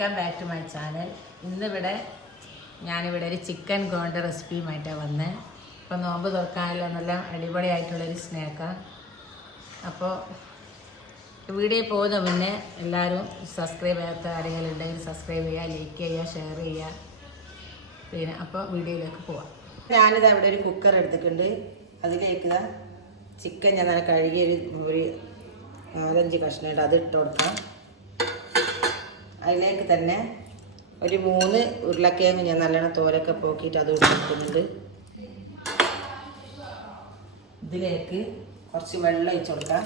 Welcome back to my channel. ഇന്നിവിടെ ഞാനിവിടെ ഒരു ചിക്കൻ ഗോണ്ട റെസിപ്പിയുമായിട്ടാണ് വന്നത്. അപ്പോൾ നോമ്പ് തുറക്കാനുള്ള നല്ല അടിപൊളിയായിട്ടുള്ളൊരു സ്നാക്കാണ്. അപ്പോൾ വീഡിയോ പോകുന്ന മുന്നേ എല്ലാവരും സബ്സ്ക്രൈബ് ചെയ്യാത്ത ആരെങ്കിലും ഉണ്ടെങ്കിൽ സബ്സ്ക്രൈബ് ചെയ്യുക, ലൈക്ക് ചെയ്യുക, ഷെയർ ചെയ്യുക. പിന്നെ അപ്പോൾ വീഡിയോയിലേക്ക് പോവാം. ഞാനിത് അവിടെ ഒരു കുക്കർ എടുത്തിട്ടുണ്ട്. അതിലേക്ക് ചിക്കൻ ഞാൻ നല്ല കഴുകി ഒരു 4-5 കഷ്ണമായിട്ട് അത് ഇട്ട് കൊടുക്കാം. അതിലേക്ക് തന്നെ ഒരു 3 ഉരുളക്കിഴങ്ങ് ഞാൻ നല്ലോണം തോരൊക്കെ പോക്കിയിട്ട് അത് ഇട്ടിട്ടുണ്ട്. ഇതിലേക്ക് കുറച്ച് വെള്ളം ഒഴിച്ച് കൊടുക്കാം.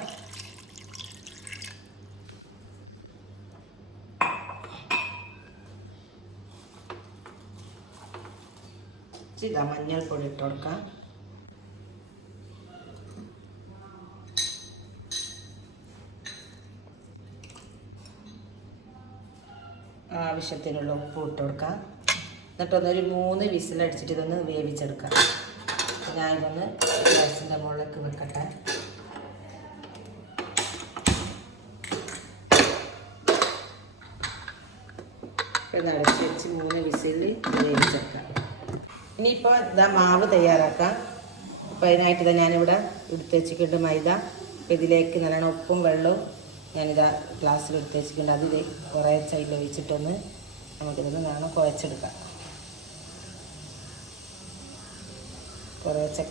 ഇതാ മഞ്ഞൾപ്പൊടി ഇട്ട് കൊടുക്കാം. ആവശ്യത്തിനുള്ള ഉപ്പ് ഇട്ട് കൊടുക്കാം. എന്നിട്ടൊന്നൊരു 3 വിസിലടിച്ചിട്ട് ഇതൊന്ന് വേവിച്ചെടുക്കാം. ഞാനിതൊന്ന് ഗ്യാസിൻ്റെ മുകളിലേക്ക് വെക്കട്ടെ. ഇപ്പം അടച്ച് വെച്ച് 3 വിസിലിൽ വേവിച്ചെടുക്കാം. ഇനിയിപ്പോൾ ഇതാ മാവ് തയ്യാറാക്കാം. അപ്പോൾ അതിനായിട്ട് ഞാനിവിടെ എടുത്ത് വെച്ചിട്ടുണ്ട് മൈദ. അപ്പോൾ ഇതിലേക്ക് നല്ലോണം ഉപ്പും വെള്ളവും ഞാനിതാ ഗ്ലാസ്സിൽ എടുത്ത് വെച്ചിട്ടുണ്ട്. അതിൽ കുറേ ചൈല ഒഴിച്ചിട്ടൊന്ന് നമുക്കിത് നല്ലോണം കുഴച്ചെടുക്കാം. കുറേശ്ശെ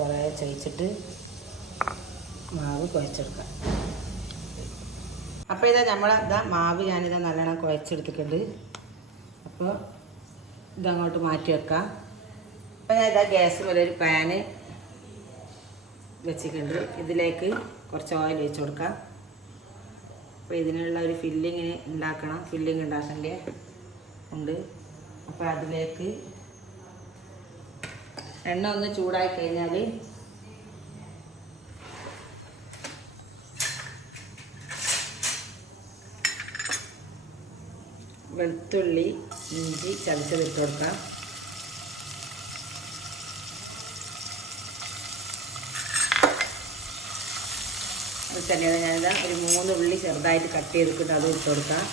ഒഴിച്ചിട്ട് മാവ് കുഴച്ചെടുക്കാം. അപ്പോൾ ഇതാ മാവ് ഞാനിതാ നല്ലോണം കുഴച്ചെടുത്തിട്ടുണ്ട്. അപ്പോൾ ഇതങ്ങോട്ട് മാറ്റി വെക്കാം. അപ്പോൾ ഞാൻ ഇതാ ഗ്യാസ് പോലെ ഒരു പാന് വെച്ചിട്ടുണ്ട്. ഇതിലേക്ക് കുറച്ച് ഓയിൽ ഒഴിച്ച് കൊടുക്കാം. അപ്പോൾ ഇതിനുള്ള ഒരു ഫില്ലിങ് ഉണ്ടാക്കേണ്ട ഉണ്ട്. അപ്പോൾ അതിലേക്ക് എണ്ണ ഒന്ന് ചൂടായി കഴിഞ്ഞാൽ വെളുത്തുള്ളി ഇഞ്ചി ചതച്ചതിട്ട് കൊടുക്കാം. അത് തന്നെയാണ് ഞാനിതാ ഒരു 3 ഉള്ളി ചെറുതായിട്ട് കട്ട് ചെയ്തിട്ട് അത് ഇട്ട് കൊടുക്കാം.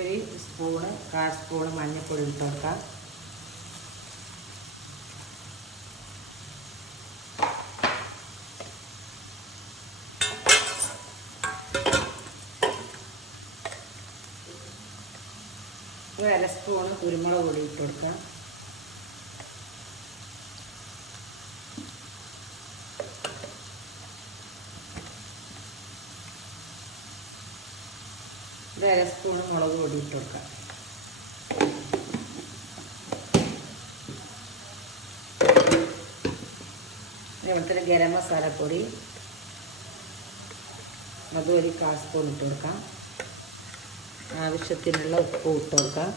ഒരു 1/4 സ്പൂണ് മഞ്ഞൾപ്പൊടി ഇട്ട് കൊടുക്കാം. ഒരു 1/2 സ്പൂണ് കുരുമുളക് പൊടി ഇട്ട് കൊടുക്കാം. ഒരു 1/2 സ്പൂണ് മുളക് പൊടി ഇട്ട് കൊടുക്കാം. ഇവിടുത്തെ ഗരം മസാലപ്പൊടി അതും ഒരു 1/4 സ്പൂൺ ഇട്ട് കൊടുക്കാം. ആവശ്യത്തിനുള്ള ഉപ്പ് ഇട്ട് കൊടുക്കാം.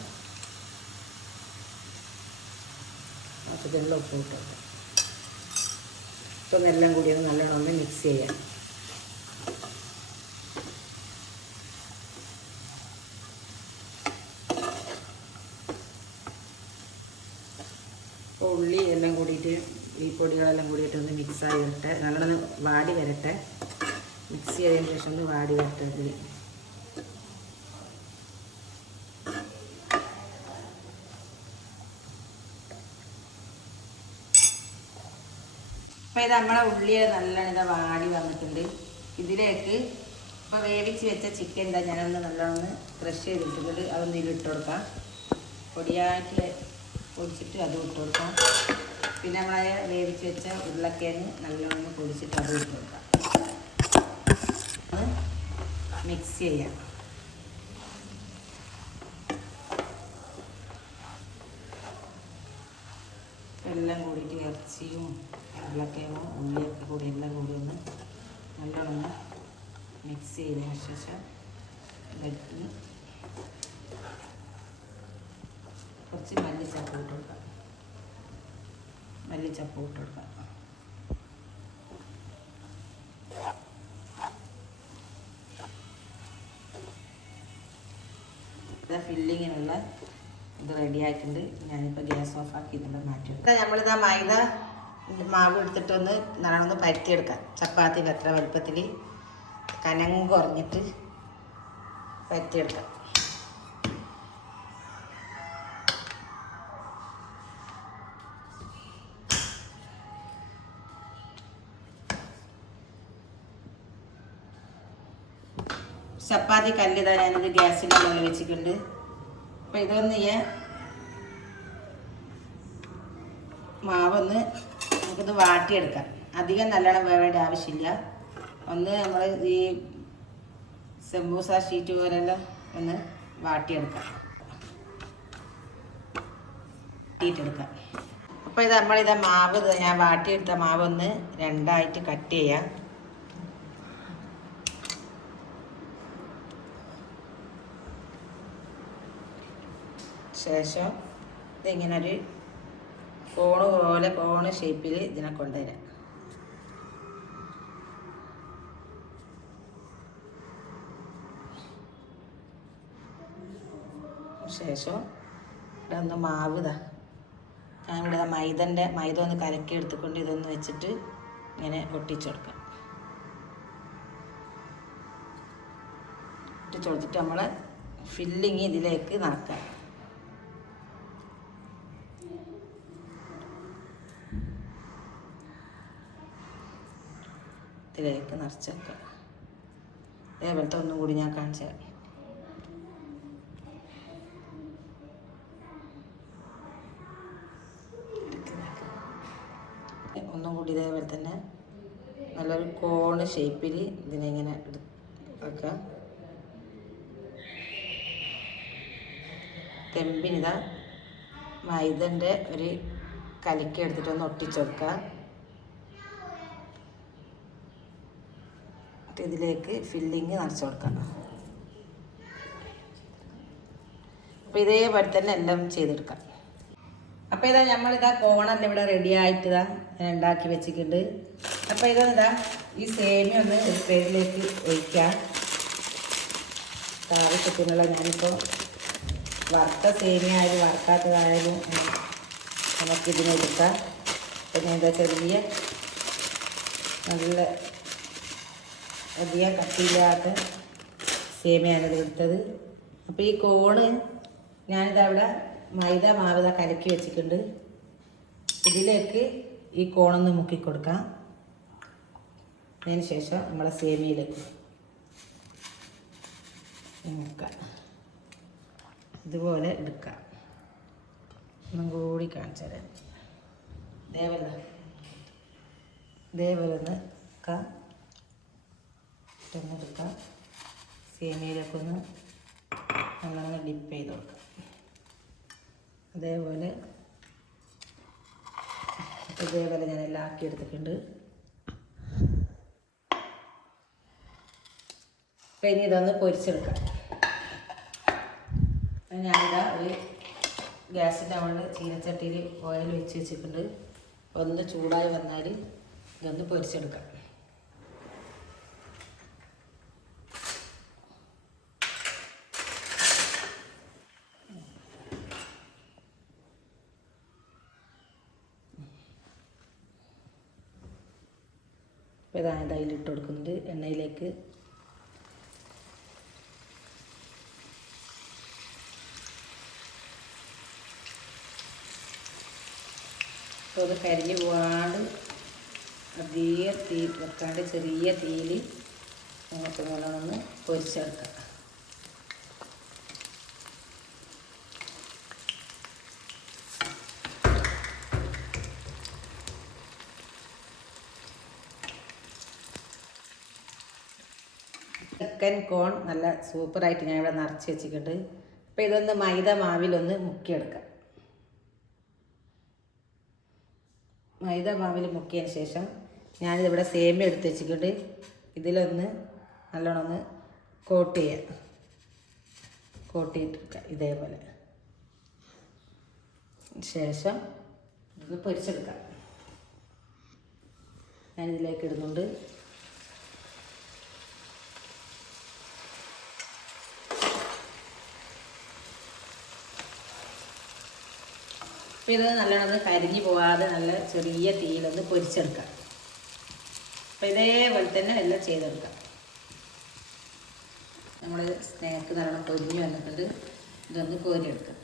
ഇപ്പം എല്ലാം കൂടി നല്ലോണം ഒന്ന് മിക്സ് ചെയ്യാം. അപ്പോൾ ഉള്ളി എല്ലാം കൂടിയിട്ട് ഈ പൊടികളെല്ലാം കൂടിയിട്ട് ഒന്ന് മിക്സായി വരട്ടെ. നല്ലോണം വാടി വരട്ടെ. മിക്സ് ചെയ്തതിന് ശേഷം ഒന്ന് വാടി വരട്ടെ. ഇതിൽ അപ്പോൾ ഇത് നമ്മളെ ഉള്ളി നല്ലോണം വാടി വന്നിട്ടുണ്ട്. ഇതിലേക്ക് ഇപ്പോൾ വേവിച്ച് വെച്ച ചിക്കൻ ഞാനൊന്ന് നല്ലോണം ക്രഷ് ചെയ്തിട്ടുണ്ട്. അതൊന്ന് ഇതിലിട്ട് കൊടുക്കാം. പൊടിയായിട്ട് പൊടിച്ചിട്ട് അതും ഇട്ട് കൊടുക്കാം. പിന്നെ നമ്മളെ വേവിച്ച് വെച്ച ഉരുളക്കിഴങ്ങ് നല്ലോണം പൊടിച്ചിട്ട് അതും ഇട്ട് കൊടുക്കാം. അത് മിക്സ് ചെയ്യാം. എല്ലാം കൂടിയിട്ട് ഇറച്ചിയും ഉരുളക്കിഴങ്ങും ഉള്ളിയൊക്കെ കൂടി എല്ലാം കൂടി ഒന്ന് നല്ലോണം മിക്സ് ചെയ്തതിന് ശേഷം കുറച്ച് മല്ലിച്ചപ്പ് ഇട്ട് കൊടുക്കാം. ഫില്ലിങ് ഫില്ലിങ്ങിനുള്ള ഇത് റെഡി ആയിട്ടുണ്ട്. ഞാനിപ്പോൾ ഗ്യാസ് ഓഫ് ആക്കി ഇതെല്ലാം മാറ്റി വെക്കാം. നമ്മളിതാ മൈദ മാവ് എടുത്തിട്ടൊന്ന് നല്ലോണം പരത്തിയെടുക്കാം. ചപ്പാത്തിൻ്റെ അത്ര വലുപ്പത്തിൽ കനം കുറഞ്ഞിട്ട് പരത്തിയെടുക്കാം. ചപ്പാത്തി കല്ലിതാ ഞാനിത് ഗ്യാസിൻ്റെ മുകളിൽ വെച്ചിട്ടുണ്ട്. അപ്പം ഇതൊന്ന് മാവൊന്ന് നമുക്കിത് വാട്ടിയെടുക്കാം. അധികം നല്ലോണം വേവേണ്ട ആവശ്യമില്ല. ഒന്ന് നമ്മൾ ഈ സമൂസ ഷീറ്റ് പോലെല്ലാം ഒന്ന് വാട്ടിയെടുക്കാം. വാട്ടിയിട്ടെടുക്കാം. അപ്പോൾ ഇത് നമ്മളിതാ മാവ് ഞാൻ വാട്ടിയെടുത്ത മാവ് ഒന്ന് രണ്ടായിട്ട് കട്ട് ചെയ്യാം. ശേഷം ഇതിങ്ങനെ ഒരു കോണ് ഷേപ്പിൽ ഇതിനെ കൊണ്ടുവരാം. ശേഷം ഇവിടെ ഒന്ന് മാവ് ഞാനിവിടെ മൈദ ഒന്ന് കലക്കി എടുത്തുകൊണ്ട് ഇതൊന്ന് വെച്ചിട്ട് ഇങ്ങനെ ഒട്ടിച്ചെടുക്കാം. ഒട്ടിച്ചെടുത്തിട്ട് നമ്മൾ ഫില്ലിങ് ഇതിലേക്ക് നടക്കാം. ഇതിലേക്ക് നിറച്ചേക്കാം. അതേപോലത്തെ ഒന്നും കൂടി ഞാൻ കാണിച്ചു തരാം. ഒന്നും കൂടി ഇതേപോലെ തന്നെ നല്ലൊരു കോണ് ഷേപ്പിൽ ഇതിനെ ഇങ്ങനെ വെക്കാം. തെമ്പിനിതാ മൈദൻ്റെ ഒരു കലക്കി എടുത്തിട്ടൊന്ന് ഒട്ടിച്ചെടുക്കുക. ഇതിലേക്ക് ഫില്ലിങ് നിറച്ച് കൊടുക്കാം. അപ്പോൾ ഇതേപോലെ തന്നെ എല്ലാം ചെയ്തെടുക്കാം. അപ്പോൾ നമ്മളിതാ കോണെല്ലാം ഇവിടെ റെഡി ആയിട്ടിതാ ഞാൻ ഉണ്ടാക്കി വെച്ചിട്ടുണ്ട്. അപ്പോൾ ഈ സേമിയ ഒന്ന് ഒരു പേരിലേക്ക് ഒഴിക്കാം. ആവശ്യത്തിനുള്ള ഞാനിപ്പോൾ വറുത്ത സേമിയ ആയാലും വറുക്കാത്തതായാലും നമുക്കിതിനെടുക്കാം. പിന്നെ ചെറിയ നല്ല അധികം കട്ടിയില്ലാത്ത സേമിയാണ് ഇത് എടുത്തത്. അപ്പോൾ ഈ കോണ് ഞാനിതവിടെ മൈദ മാവ് കലക്കി വെച്ചിട്ടുണ്ട്. ഇതിലേക്ക് ഈ കോണൊന്ന് മുക്കി കൊടുക്കാം. അതിന് ശേഷം നമ്മളെ സേമിയയിലേക്ക് മുക്കാം. ഇതുപോലെ എടുക്കാം. ഒന്നും കൂടി കാണിച്ചു തരാം. ഇതേപോലെ ഒന്ന് എടുക്കാം. സേമിയയിലേക്ക് ഒന്ന് നമ്മളൊന്ന് ഡിപ്പ് ചെയ്ത് കൊടുക്കാം. അതേപോലെ ഞാൻ എല്ലാം ആക്കി എടുത്തിട്ടുണ്ട്. അപ്പം ഇനി ഇതൊന്ന് പൊരിച്ചെടുക്കാം. ഞാനിതാ ഒരു ഗ്യാസിൻ്റെ മുകളിൽ ചീനച്ചട്ടിയിൽ ഓയിൽ വെച്ച് വെച്ചിട്ടുണ്ട്. ഒന്ന് ചൂടായി വന്നാൽ ഇതൊന്ന് പൊരിച്ചെടുക്കാം. അപ്പോൾ ഇതാണ് അതിലിട്ട് കൊടുക്കുന്നത് എണ്ണയിലേക്ക്. അപ്പോൾ അത് കരിഞ്ഞ് പോകാണ്ട് അധികം തീ വെക്കാണ്ട് ചെറിയ തീയിൽ നമുക്ക് നല്ലോണം പൊരിച്ചെടുക്കാം. ചിക്കൻ കോൺ നല്ല സൂപ്പറായിട്ട് ഞാൻ ഇവിടെ നിറച്ച് വെച്ചിട്ടുണ്ട്. അപ്പോൾ ഇതൊന്ന് മൈദ മാവിലൊന്ന് മുക്കിയെടുക്കാം. മൈദ മാവിൽ മുക്കിയതിന് ശേഷം ഞാനിതിവിടെ സേമിയ എടുത്ത് വെച്ചിട്ടുണ്ട്. ഇതിലൊന്ന് നല്ലോണം ഒന്ന് കോട്ട് ചെയ്യാം. കോട്ട് ചെയ്തെടുക്കാം ഇതേപോലെ. ശേഷം ഇത് പൊരിച്ചെടുക്കാം. ഞാനിതിലേക്ക് ഇടുന്നുണ്ട്. അപ്പോൾ ഇത് നല്ലോണം ഒന്ന് കരിഞ്ഞു പോവാതെ നല്ല ചെറിയ തീയിലൊന്ന് പൊരിച്ചെടുക്കാം. അപ്പോൾ ഇതേപോലെ തന്നെ എല്ലാം ചെയ്തെടുക്കാം. നമ്മൾ സ്നാക്ക് നല്ലോണം പൊരിഞ്ഞ് വന്നിട്ടുണ്ട്. ഇതൊന്ന് കോരിയെടുക്കാം.